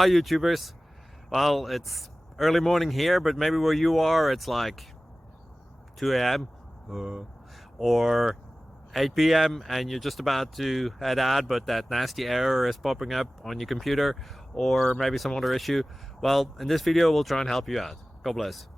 Hi YouTubers. Well, it's early morning here, but maybe where you are it's like 2 a.m. or 8 p.m. and you're just about to head out, but that nasty error is popping up on your computer, or maybe some other issue. Well, in this video we'll try and help you out. God bless.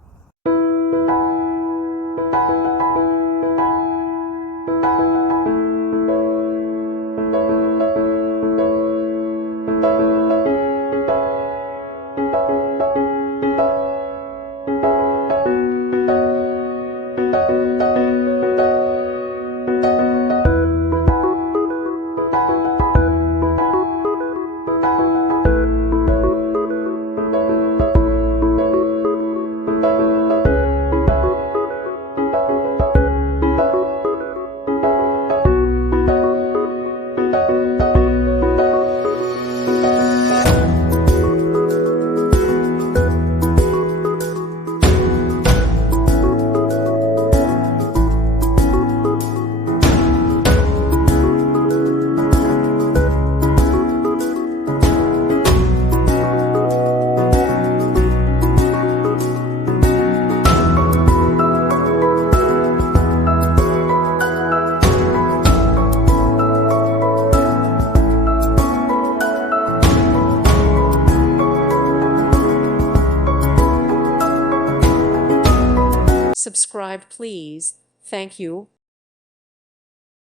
Subscribe, please. Thank you.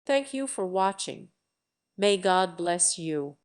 Thank you for watching. May God bless you.